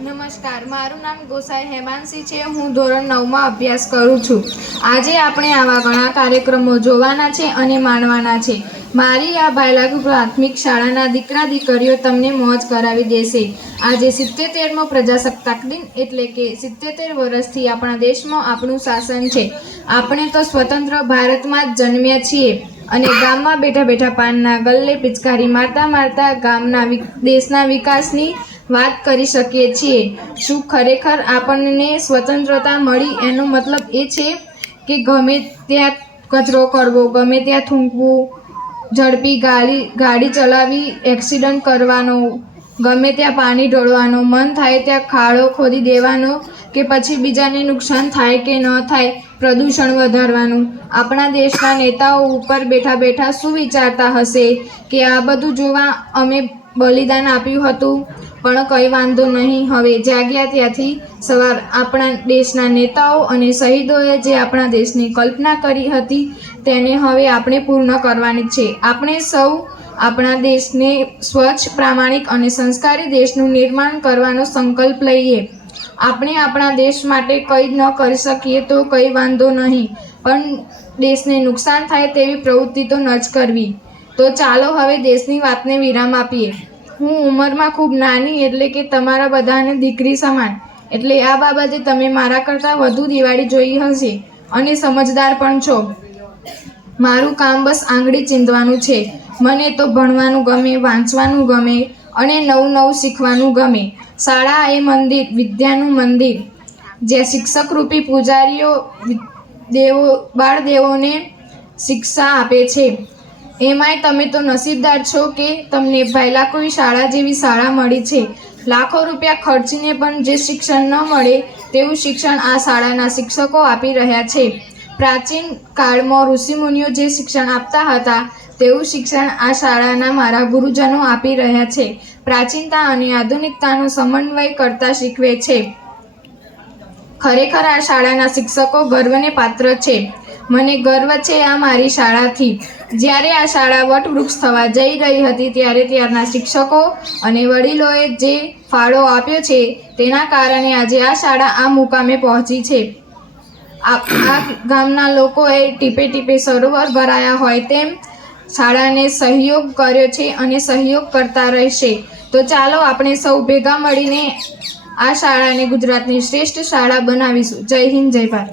નમસ્કાર, મારું નામ ગોસાઈ હેમાંશી છે. હું ધોરણ 9માં અભ્યાસ કરું છું. આજે આપણે આવા ઘણા કાર્યક્રમો જોવાના છે અને માણવાના છે. મારી આ ભાઈલાગુ પ્રાથમિક શાળાના દીકરા દીકરીઓ તમને મોજ કરાવી દેશે. આજે 77મો પ્રજાસત્તાક દિન એટલે કે 77 વર્ષથી આપણા દેશમાં આપણું શાસન છે. આપણે તો સ્વતંત્ર ભારતમાં જ જન્મ્યા છીએ અને ગામમાં બેઠા બેઠા પાનના ગલ્લે પિચકારી મારતા મારતા દેશના વિકાસની વાત કરી શકીએ છીએ. શું ખરેખર આપણને સ્વતંત્રતા મળી એનો મતલબ એ છે કે ગમે ત્યાં કચરો કરવો, ગમે ત્યાં થૂંકવું, ઝડપી ગાડી ચલાવી, એક્સિડન્ટ કરવાનો, ગમે ત્યાં પાણી ઢોળવાનો, મન થાય ત્યાં ખાડો ખોદી દેવાનો કે પછી બીજાને નુકસાન થાય કે ન થાય પ્રદૂષણ વધારવાનું? આપણા દેશના નેતાઓ ઉપર બેઠા બેઠા શું વિચારતા હશે કે આ બધું જોવા અમે બલિદાન આપ્યું હતું? પણ કંઈ વાંધો નહીં, હવે જાગ્યા ત્યાંથી સવાર આપણા દેશના નેતાઓ અને શહીદોએ જે આપણા દેશની કલ્પના કરી હતી તેને હવે આપણે પૂર્ણ કરવાની છે. આપણે સૌ આપણા દેશને સ્વચ્છ, પ્રામાણિક અને સંસ્કારી દેશનું નિર્માણ કરવાનો સંકલ્પ લઈએ. આપણે આપણા દેશ માટે કંઈ ન કરી શકીએ તો કંઈ વાંધો નહીં, પણ દેશને નુકસાન થાય તેવી પ્રવૃત્તિ તો ન જ કરવી. તો ચાલો હવે દેશની વાતને વિરામ આપીએ. હું ઉંમરમાં ખૂબ નાની એટલે કે તમારા બધાને દીકરી સમાન, એટલે આ બાબતે તમે મારા કરતાં વધુ દિવાળી જોઈ હશે અને સમજદાર પણ છો. મારું કામ બસ આંગળી ચીંધવાનું છે. મને તો ભણવાનું ગમે, વાંચવાનું ગમે અને નવું નવું શીખવાનું ગમે. શાળા એ મંદિર, વિદ્યાનું મંદિર, જ્યાં શિક્ષકરૂપી પૂજારીઓ બાળદેવોને શિક્ષા આપે છે. એમાંય તમે તો નસીબદાર છો કે તમને ભાઈલાગુ શાળા જેવી શાળા મળી છે. લાખો રૂપિયા ખર્ચીને પણ જે શિક્ષણ ન મળે તેવું શિક્ષણ આ શાળાના શિક્ષકો આપી રહ્યા છે. પ્રાચીન કાળમાં ઋષિમુનિઓ જે શિક્ષણ આપતા હતા તેવું શિક્ષણ આ શાળાના મારા ગુરુજનો આપી રહ્યા છે. પ્રાચીનતા અને આધુનિકતાનો સમન્વય કરતા શીખવે છે. ખરેખર આ શાળાના શિક્ષકો ગર્વને પાત્ર છે. મને ગર્વ છે આ મારી શાળાથી. જ્યારે આ શાળા વટવૃક્ષ થવા જઈ રહી હતી ત્યારે ત્યારના શિક્ષકો અને વડીલોએ જે ફાળો આપ્યો છે તેના કારણે આજે આ શાળા આ મુકામે પહોંચી છે. આ ગામના લોકોએ ટીપે ટીપે સરોવર ભરાયા હોય તેમ શાળાને સહયોગ કર્યો છે અને સહયોગ કરતા રહેશે. તો ચાલો આપણે સૌ ભેગા મળીને આ શાળાને ગુજરાતની શ્રેષ્ઠ શાળા બનાવીશું. જય હિન્દ, જય ભારત.